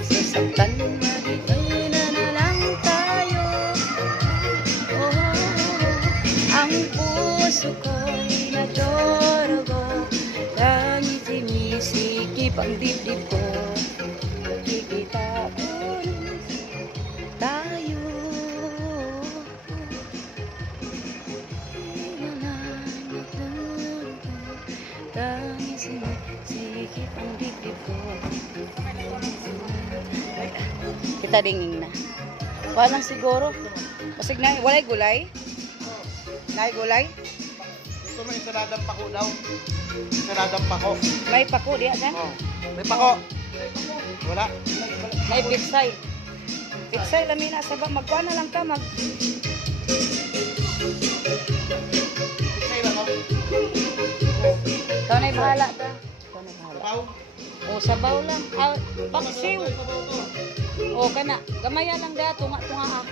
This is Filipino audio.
Sasaktan na di na lang tayo. Oh, ang puso ko'y nadorogo. Tanging sinisikip ang dibdib ko. Kikita ko tayo. Tanging sinisikip ang dibdib ko. Kita dinging na. Walang siguro. Kasi walay gulay. Nay gulay. Ito may saladang pako daw. Saladang pako. May pako diya kan? Oh. May pako. Wala. May pitsay. Pitsay lamina sa ba magkuha na lang ka mag Say ba ko? Ikaw na'y bahala ta. Ikaw na'y bahala. Sabaw. O sabaw lang. Ah, paksiw. Sabaw to. O kana. Gamaya lang da tunga-tunga ah.